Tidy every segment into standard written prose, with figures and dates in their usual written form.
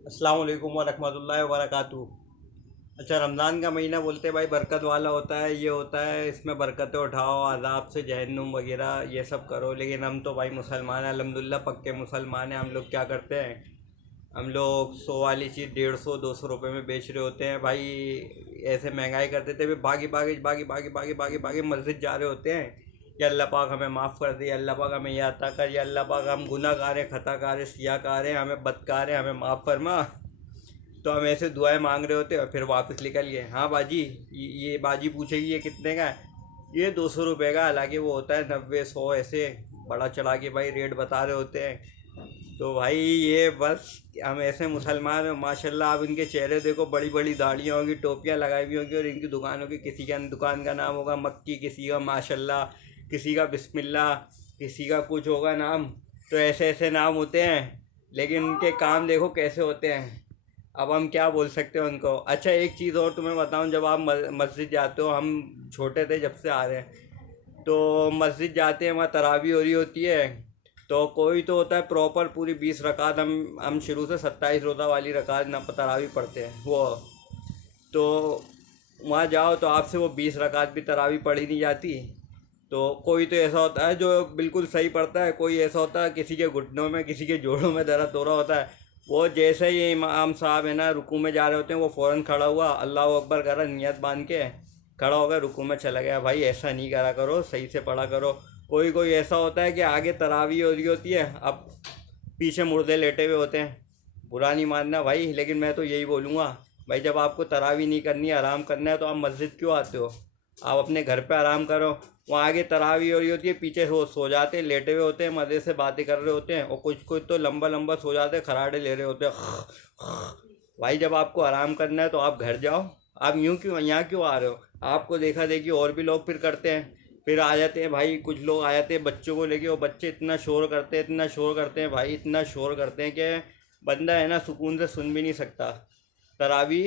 अस्सलाम वालेकुम वरहमतुल्लाहि वबरकातुहू। अच्छा, रमज़ान का महीना बोलते हैं भाई बरकत वाला होता है, ये होता है, इसमें बरकतें उठाओ, अज़ाब से जहन्नुम वगैरह ये सब करो। लेकिन हम तो भाई मुसलमान हैं, अल्हम्दुलिल्लाह पक्के मुसलमान हैं। हम लोग क्या करते हैं, हम लोग 100 वाली चीज़ 150 200 रुपये में बेच रहे होते हैं भाई। ऐसे महंगाई करते थे, फिर भागी भागी भागी भागी भागी भागी भागी मस्जिद जा रहे होते हैं। या अल्लाह पाक हमें माफ़ कर दे, या अल्लाह पाक हमें यह अता कर, या अल्लाह पाक हम गुनाहगार हैं, खताकार हैं, सियाकार हैं, हमें बदकार हैं, हमें माफ़ फरमा। तो हम ऐसे दुआएं मांग रहे होते हैं और फिर वापस निकल गए। हाँ बाजी, ये बाजी पूछेगी ये कितने का है, ये 200 रुपये का। हालांकि वो होता है 90 100, ऐसे बड़ा चढ़ा के भाई रेट बता रहे होते हैं। तो भाई ये बस, हम ऐसे मुसलमान हैं माशाल्लाह। आप इनके चेहरे देखो, बड़ी बड़ी दाढ़ियाँ होंगी, टोपियाँ लगाई हुई होंगी, और इनकी दुकानों की, किसी का दुकान का नाम होगा मक्की, किसी का माशाल्लाह, किसी का बिस्मिल्लाह, किसी का कुछ होगा नाम। तो ऐसे ऐसे नाम होते हैं, लेकिन उनके काम देखो कैसे होते हैं। अब हम क्या बोल सकते हैं उनको। अच्छा, एक चीज़ और तुम्हें बताऊं, जब आप मस्जिद जाते हो, हम छोटे थे जब से आ रहे हैं, तो मस्जिद जाते हैं, वहाँ तरावी हो रही होती है। तो कोई तो होता है प्रॉपर पूरी 20 रकात, हम शुरू से 27 रोज़ा वाली रकात ना तरावी पढ़ते हैं वो। तो वहाँ जाओ तो आपसे वो 20 रकात भी तरावी पढ़ी नहीं जाती। तो कोई तो ऐसा होता है जो बिल्कुल सही पढ़ता है, कोई ऐसा होता है किसी के घुटनों में, किसी के जोड़ों में दर्द हो रहा होता है। वो जैसे ही इमाम साहब है ना रुकू में जा रहे होते हैं, वो फ़ौरन खड़ा हुआ, अल्लाह अकबर करा, नियत बांध के खड़ा हो गया, रुकू में चला गया। भाई ऐसा नहीं करा करो, सही से पढ़ा करो। कोई कोई ऐसा होता है कि आगे तरावी हो रही होती है, अब पीछे मुर्दे लेटे हुए होते हैं। बुरा नहीं मानना भाई, लेकिन मैं तो यही बोलूँगा, भाई जब आपको तरावी नहीं करनी है, आराम करना है, तो आप मस्जिद क्यों आते हो? आप अपने घर पे आराम करो। वहाँ आगे तरावी हो रही होती है, पीछे वो सो जाते हैं, लेटे हुए होते हैं, मज़े से बातें कर रहे होते हैं, और कुछ कुछ तो लंबा लंबा सो जाते हैं, खराटे ले रहे होते हैं। भाई जब आपको आराम करना है तो आप घर जाओ। आप यूं क्यों यहाँ क्यों आ रहे हो? आपको देखा देखी और भी लोग फिर करते हैं, फिर आ जाते हैं भाई। कुछ लोग आ जाते हैं बच्चों को लेके, वो बच्चे इतना शोर करते हैं, इतना शोर करते हैं भाई, इतना शोर करते हैं कि बंदा है ना सुकून से सुन भी नहीं सकता तरावी।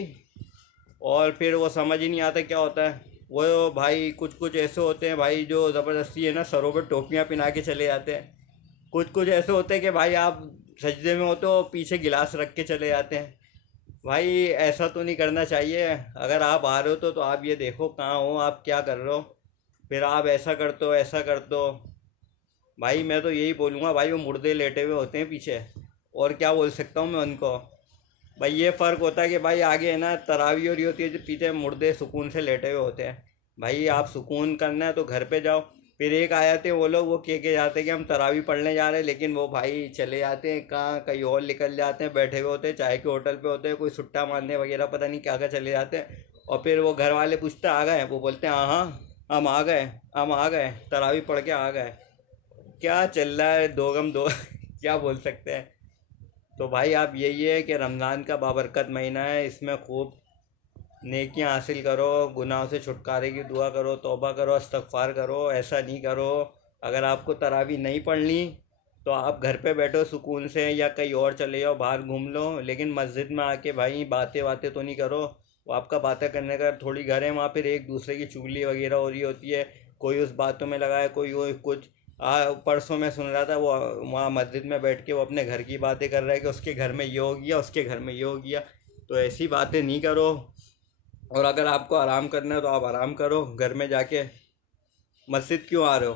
और फिर वो समझ ही नहीं आता क्या होता है वो। भाई कुछ कुछ ऐसे होते हैं भाई जो ज़बरदस्ती है ना सरों पर टोपियाँ पहना के चले जाते हैं। कुछ कुछ ऐसे होते हैं कि भाई आप सजदे में होते हो, पीछे गिलास रख के चले जाते हैं। भाई ऐसा तो नहीं करना चाहिए। अगर आप आ रहे हो तो आप ये देखो कहाँ हो, आप क्या कर रहे हो, फिर आप ऐसा करते हो, ऐसा करते हो। भाई मैं तो यही बोलूँगा, भाई वो मुर्दे लेटे हुए होते हैं पीछे, और क्या बोल सकता हूँ मैं उनको। भाई ये फ़र्क होता है कि भाई आगे है ना तरावी हो रही होती है, जो पीछे मुर्दे सुकून से लेटे हुए होते हैं। भाई आप सुकून करना है तो घर पे जाओ। फिर एक आ जाते हैं वो लोग, वो कह के जाते हैं कि हम तरावी पढ़ने जा रहे हैं, लेकिन वो भाई चले जाते हैं कहाँ, कहीं और निकल जाते हैं, बैठे हुए होते हैं, चाय के होटल पे होते हैं, कोई सुट्टा मारने वगैरह पता नहीं क्या क्या चले जाते हैं। और फिर वो घर वाले पूछते हैं आ गए, वो बोलते हैं हाँ हाँ हम आ गए, हम आ गए, तरावी पढ़ के आ गए। क्या चल रहा है, दो गम दो क्या बोल सकते हैं। तो भाई आप यही है कि रमज़ान का बाबरकत महीना है, इसमें खूब नेकियां हासिल करो, गुनाहों से छुटकारे की दुआ करो, तौबा करो, इस्तगफार करो। ऐसा नहीं करो, अगर आपको तरावी नहीं पढ़नी तो आप घर पे बैठो सुकून से, या कहीं और चले जाओ, बाहर घूम लो, लेकिन मस्जिद में आके भाई बातें बातें तो नहीं करो। वो आपका बातें करने का थोड़ी घर है, वहाँ फिर एक दूसरे की चुगली वगैरह हो रही होती है, कोई उस बातों में लगा है, कोई वो कुछ। परसों मैं सुन रहा था, वो वहाँ मस्जिद में बैठ के वो अपने घर की बातें कर रहा है कि उसके घर में ये हो गया, उसके घर में ये हो गया। तो ऐसी बातें नहीं करो। और अगर आपको आराम करना है तो आप आराम करो घर में जाके। मस्जिद क्यों आ रहे हो?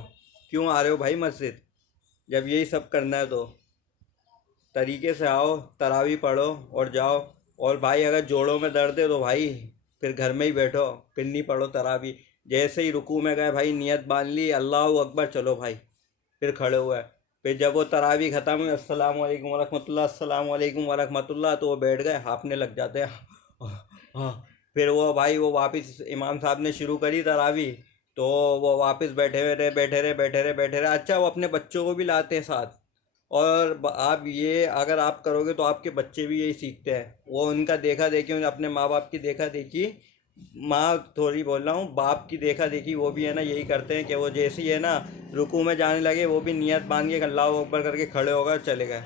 क्यों आ रहे हो भाई मस्जिद, जब यही सब करना है तो तरीके से आओ, तरावी पढ़ो और जाओ। और भाई अगर जोड़ों में दर्द है तो भाई फिर घर में ही बैठो, फिर नहीं पढ़ो तरावी। जैसे ही रुकू में गए भाई, नियत बांध ली, अल्लाह अकबर, चलो भाई, फिर खड़े हुए। फिर जब वो तरावी ख़त्म हुई, अस्सलाम वालेकुम वरहमतुल्लाह, अस्सलाम वालेकुम वरहमतुल्लाह, तो वो बैठ गए, हाँफने लग जाते हैं। हाँ। फिर वो भाई वो वापस इमाम साहब ने शुरू करी तरावी, तो वो वापस बैठे हुए रहे, बैठे रहे, बैठे रहे, बैठे रहे। अच्छा, वो अपने बच्चों को भी लाते हैं साथ। और आप ये अगर आप करोगे तो आपके बच्चे भी यही सीखते हैं। वो उनका देखा देखी, अपने माँ बाप की देखा देखी, माँ थोड़ी बोल रहा हूँ, बाप की देखा देखी, वो भी है ना यही करते हैं कि वो जैसे ही है ना रुकू में जाने लगे, वो भी नियत बांध के अल्लाह अकबर करके खड़े हो गए, चले गए।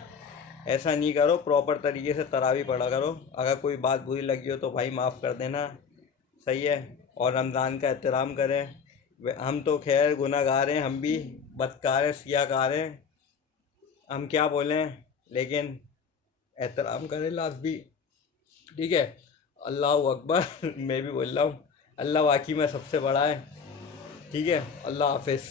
ऐसा नहीं करो, प्रॉपर तरीके से तरावी पढ़ा करो। अगर कोई बात बुरी लगी हो तो भाई माफ़ कर देना, सही है। और रमज़ान का एहतराम करें। हम तो खैर गुनाहगार हैं, हम भी बदकार हैं, सियाकार हैं, हम क्या बोलें, लेकिन एहतराम करें लास्ट भी। ठीक है। अल्लाह अकबर मैं भी बोल रहा हूँ, अल्लाह वाकई में सबसे बड़ा है। ठीक है, अल्लाह हाफिज़।